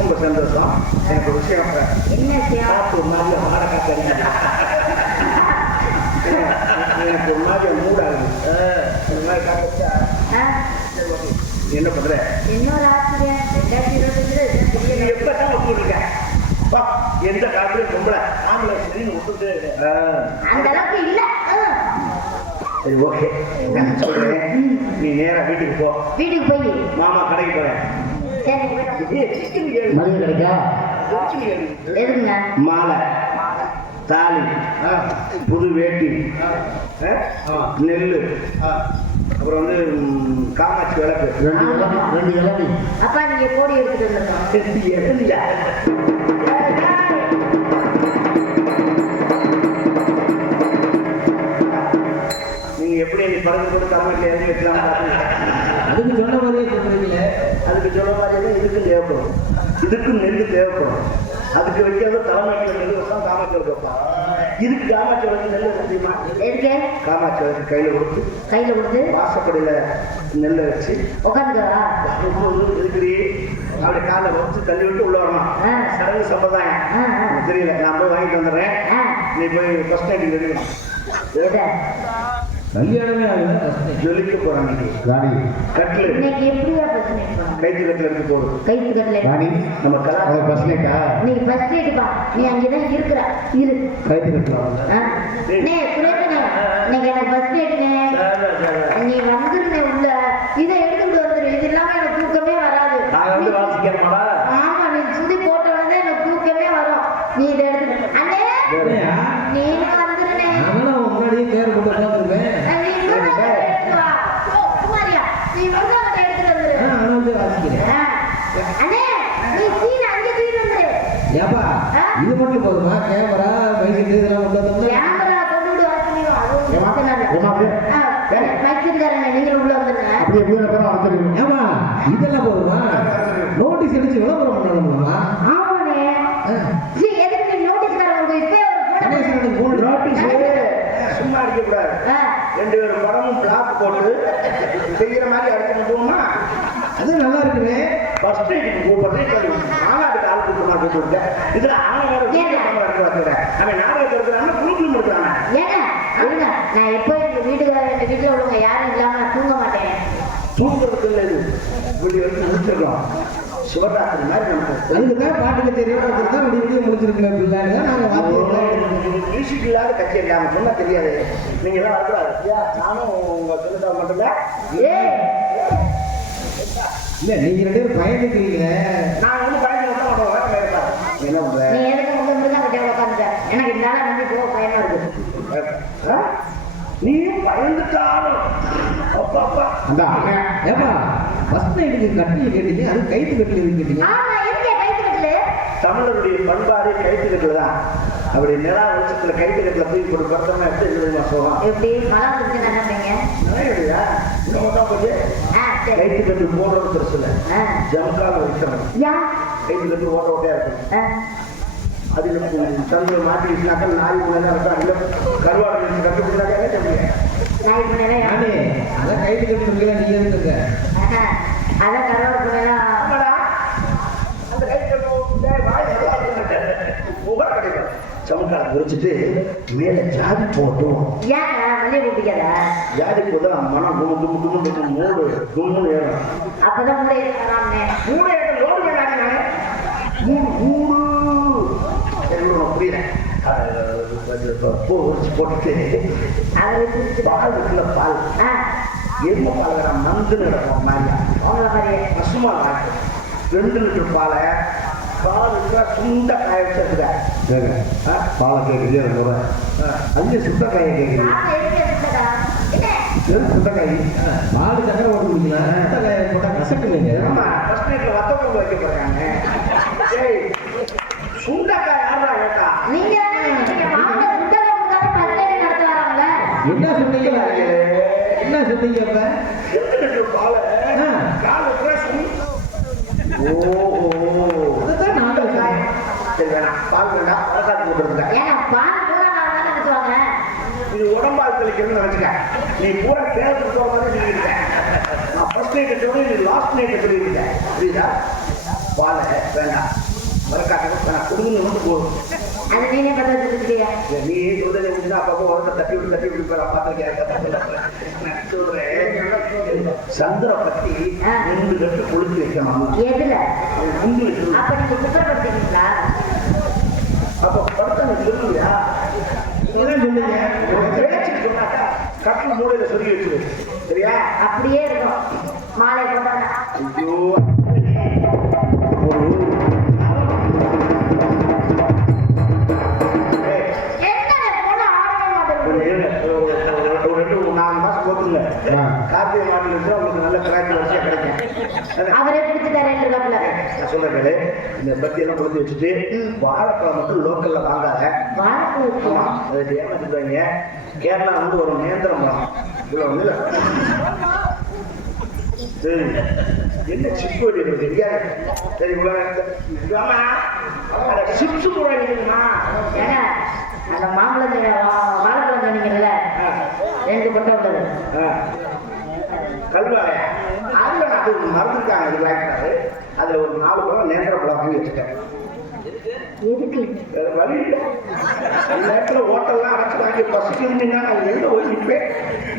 ரொம்ப சந்தோஷம். எனக்கு ஒரு விஷயம் காற்று ஒரு மாதிரி வாட காற்று எனக்கு ஒரு மாதிரி மூடாது. இந்த மாதிரி காற்றா என்ன பண்ற? எப்பதான் ஒப்புருக்க எந்த காலத்துலயும் பொம்பளை ஆம்பளை சரின்னு ஒப்புட்டு சரி ஓகே சொல்றேன். நீ நேரா வீட்டுக்கு போ. வீட்டுக்கு போய் மாமா கடைக்கு போறேன். மாலை தாலி புது வேட்டி நெல்லு அப்புறம் வந்து காமாட்சி விளக்கு 2 இளநீ. அப்பா நீங்க கோடி எடுத்துட்டு நீங்க எப்படி நீ பறந்து கூட காமாட்சி இறங்கி வைக்கலாம். அதுக்கு சொன்ன மாதிரியே சொல்றீங்களே. அதுக்கு சொன்ன மாதிரியே இதுக்கும் தேவைப்படும். இதுக்கும் நெல்லு தேவைப்படும். அதுக்கு வைக்காத தலைமைக்கு நெல் வச்சா காமாட்சி வைப்பான். இதுக்கு காமாட்சி வச்சு நெல் தெரியுமா? காமாட்சி வச்சு கையில கொடுத்து வாசப்படியில நெல்லை வச்சு உட்காந்துக்கிறா இருக்கிறீ அப்படி காலை வச்சு தள்ளி விட்டு உள்ள வரணும். சடங்கு சம்பிரதாயம் தெரியல. நான் போய் வாங்கிட்டு வந்துடுறேன். நீ போய் ஃபர்ஸ்ட் நைட்டிங் எடுக்கணும். கல்யாணமே ஜொலிக்க போறாங்க. கட்டில் கைத்து கட்டில இருந்து போடும். கைத்து கட்டில நம்ம கலாச்சார பஸ் நைட்டா? நீ பஸ் நைட்டுப்பா. நீ அங்கதான் இருக்கிற இரு கைத்து கட்டலாம். நீங்க எனக்கு பஸ் நைட்டுனே நீ வந்துருந்தே உள்ள இதை எடுத்துட்டு வந்துரு. இது இல்லாம எனக்கு தூக்கமே வராது. ஆமா நீ சுதி போட்டவனே எனக்கு தூக்கமே வரும். நீ இதை எடுத்து அண்ணே நீ வந்துருனே முன்னாடியே கேர் போட்டு உட்காந்துருவேன். ஏப்பா இது மட்டும் போதுமா? கேமரா மைக் இதெல்லாம் கொண்டு வந்தோம்னா கேமரா கொண்டு விடு நீங்க உள்ள வந்துருங்க. அப்படி எப்படி வந்துருங்க. ஏமா இதெல்லாம் போதுமா? நோட்டீஸ் அடிச்சு விளம்பரம் பண்ணணுமா? ஆமாண்ணே. எதுக்கு நோட்டீஸ் தரவங்க? இப்போ நோட்டீஸ் சும்மா அடிக்க கூடாது. 2 பேரும் படமும் பிளாக் போட்டு செய்யற மாதிரி அடிக்க போகுமா? அது நல்லா இருக்குமே. ஃபர்ஸ்ட் நைட்டுக்கு கூப்பிடுறது நாலாட்டுக்கு ஆள் கூப்பிட்டு நான் கூப்பிட்டு இதுல அவன் நாடகத்தை இருக்கிறாங்க குழுக்களும் இருக்கிறாங்க. நான் எப்போ எங்க வீட்டுல உள்ளவங்க யாரும் இல்லாம நான் தூங்க மாட்டேன். தூங்குறதுக்கு இல்லை. இது வீடு வந்து முடிச்சிருக்கோம். சிவராத்திரி மாதிரி நமக்கு அதுக்குதான் பாட்டுக்கு தெரியும். விடிய முடிச்சிருக்கேன் பிள்ளைங்க. நாங்கள் மியூசிக் இல்லாத கட்சி இல்லாம சொன்னா தெரியாது. நீங்க எல்லாம் வரக்கூடாது. நானும் உங்க சொல்லிட்டா மட்டும்தான். இல்ல நீங்க 2 பேரும் பயந்துக்கிறீங்க. நான் வந்து பயந்து என்ன பண்றேன்? நீ எதுக்கு முன்னாடி உட்காந்துட்ட? எனக்கு இந்த நாள நம்பி போக பயமா இருக்கு. நீ பயந்துட்டாலும் அப்பா அந்த ஏப்பா ஃபர்ஸ்ட் நைட்டுக்கு கட்டில் கேட்டீங்க. அது கைத்து கட்டில் கேட்டீங்க. ஆமா எதுக்கு கைத்து கட்டில்? தமிழருடைய பண்பாடு கைத்து கட்டில் தான். அப்படி நிலா வெளிச்சத்துல கைத்து கட்டில் தூக்கி போட்டு பார்த்தோம்னா எப்படி தெரியுமா சோகம்? எப்படி மழை வந்து நினைப்பீங்க? இல்லையா இன்னும் தான் போட்டு கைத்து கட்டு போடுறது பெருசு இல்லை. ஜம்கால வைக்கணும். கைத்து கட்டு ஓட்ட ஓட்டையா இருக்கணும். அதில் தந்து மாட்டி வச்சுனாக்கா நாய் முன்னே இருக்கும். கருவாடு கட்டுப்பிடினாக்கா தெரியுங்க. அதான் கைத்து கட்டு இருக்கீங்களா? நீங்க இருந்துங்க அதான் கருவாடு அந்த கைத்து கட்டு வாய் நல்லா இருக்கு. சமக்கால குறிச்சிட்டு மேல ஜாதி போட்டும் ஏன் மல்லிகை பிடிக்காத ஜாதி போதான் மனம் மூடு கும்முன்னு ஏறும். அப்பதான் மூளை வராமே மூளை லோடு வேணாங்க மூடு புரியல பூ உரிச்சு போட்டுட்டு பால் இருக்குல்ல பால் எரும பால் நான் நந்துன்னு நடக்கும் மாதிரி பசுமா நாட்டு 2 லிட்டர் பாலை 4 லிட்டர் சுண்ட காய வச்சிருக்க பாலை கேட்குது அஞ்சு சுண்ட காய கேட்குது சுண்டக்காய் பால் சக்கரை ஓட்டு குடிக்கலாம் சுண்டக்காயை போட்டா கசக்குங்க. ஆமா ஃபர்ஸ்ட் நைட்ல வத்த குழம்பு வைக்க போறாங்க. ஏய் சுண்டக்காய் யாரா கேட்டா நீங்க என்ன சொன்னீங்க என்ன சொன்னீங்க அப்ப 2 லிட்டர் பால் 4 லிட்டர் அதுதான் நாங்கள் சரி வேணாம் பால் வேண்டாம் வரக்காட்டு போட்டுருந்தேன் இது உடம்பால் கழிக்கணும்னு நினைச்சுக்க நீ பூரா கேரளத்துக்கு போகிற மாதிரி சொல்லியிருக்கேன் நான் ஃபர்ஸ்ட் நைட்டை சொல்லி நீ லாஸ்ட் நைட்டை சொல்லியிருக்கேன் புரியுதா பாலை வேண்டாம் வரக்காட்டு நான் குடும்பம் வந்து போதும் நீ சொல்றதை முடிஞ்சா அப்பப்போ உரத்தை தட்டி விட்டு பார்த்துருக்கேன் சந்திர பத்தி 2 கட்டு கொளுத்து வைக்கணும் அப்ப படுத்த சொல்லுவியா சொல்லுங்க சொன்னாக்கா கட்டில மூலையில சொல்லி வச்சிரு சரியா அப்படியே இருக்கும் மாலை போட்டாங்க ஐயோ கார்த்திகை மாட்டில் இருந்து உங்களுக்கு நல்ல கிராக்கி வரிசையா கிடைக்கும். அவரே பிடிச்சி தரேன் நான் சொல்றேன் இந்த பத்தி எல்லாம் கொடுத்து வச்சுட்டு வாழைப்பழம் மட்டும் லோக்கல்ல வாங்காத. அது ஏமாத்திடுவாங்க. கேரளா வந்து ஒரு நேந்திரம் பழம் இவ்வளவு வந்து சரி என்ன சிப்பு வடிக்கிறது தெரியாது சரி சிப்ஸ் கூட இருக்குமா ஏன்னா அந்த வாழைப்பழம் சொன்னீங்கல்ல 2 பட்டம் உள்ளது கல்வாழையா அதுல அது மறந்துருக்காங்க இது வாங்கிட்டாரு அதுல ஒரு 4 பழம் நேந்திர பழம் வாங்கி வச்சுட்டேன் வழி இல்லை நேரத்துல ஹோட்டல்லாம் அடைச்சு வாங்கி பசிக்கிறீங்கன்னா நான் எங்க போய் நிற்பேன்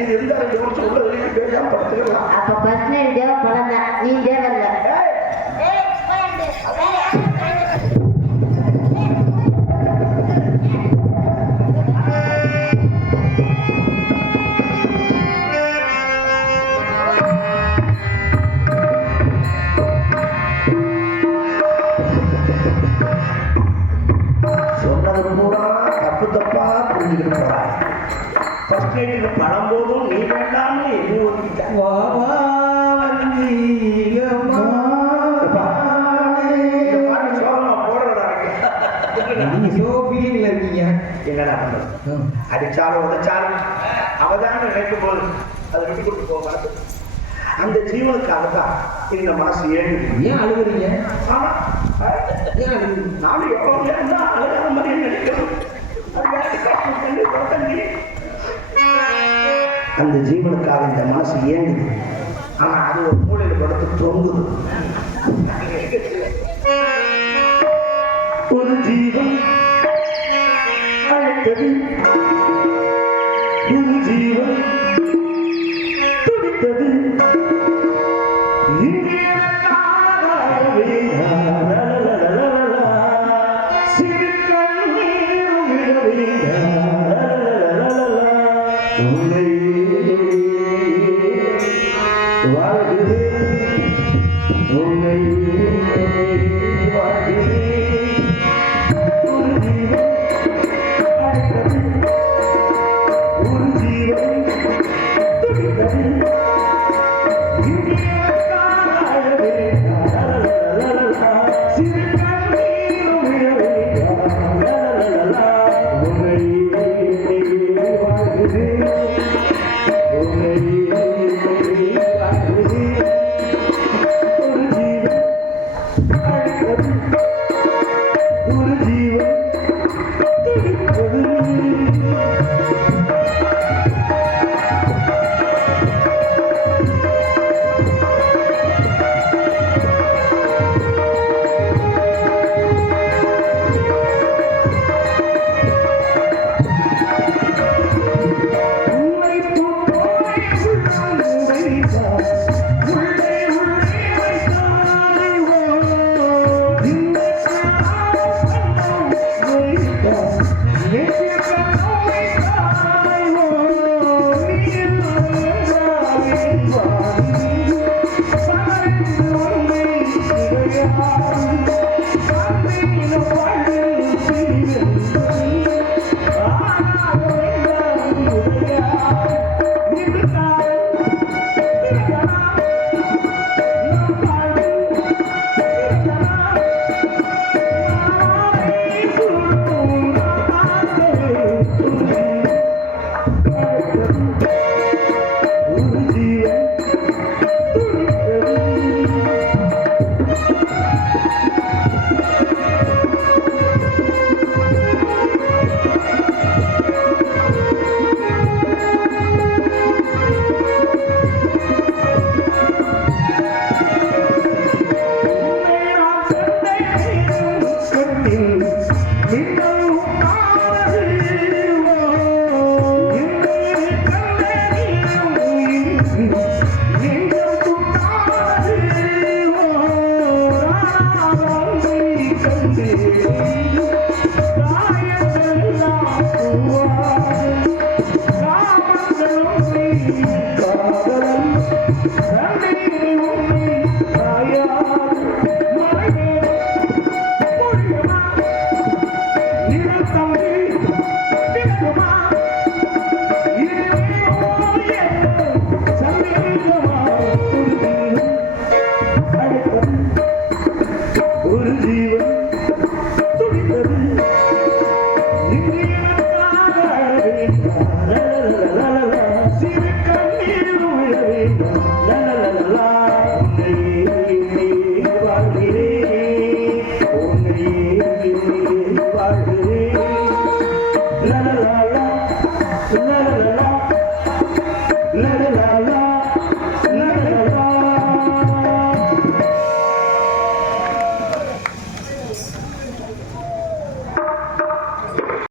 இது இருந்தாலும் யோசிச்சு உள்ள வெளியே பேசாம படுத்துக்கலாம் அப்ப பஸ்னே தேவை பழம் தான் நீ தேவை இல்லை பணம் போதும் நீ வேண்டாம்னு என்ன ஒதுக்கிட்ட என்னடா பண்றது அடிச்சாலும் உதச்சாலும் அவதான நினைக்கும் போது அதை விட்டு கொண்டு போக அந்த ஜீவனுக்காக தான் இந்த மனசு ஏன் அழுகுறீங்க ஆமா நானும் எவ்வளவு அழுகாத மாதிரி நினைக்கிறோம் அந்த ஜீவனுக்காக இந்த மனசு ஏங்குது ஆனா அது ஒரு மூலையில படுத்து தொங்குது ஒரு ஜீவன் அழைத்தது ஒரு ஜீவன் துடித்தது ஒரு ஜீவன் துடித்தது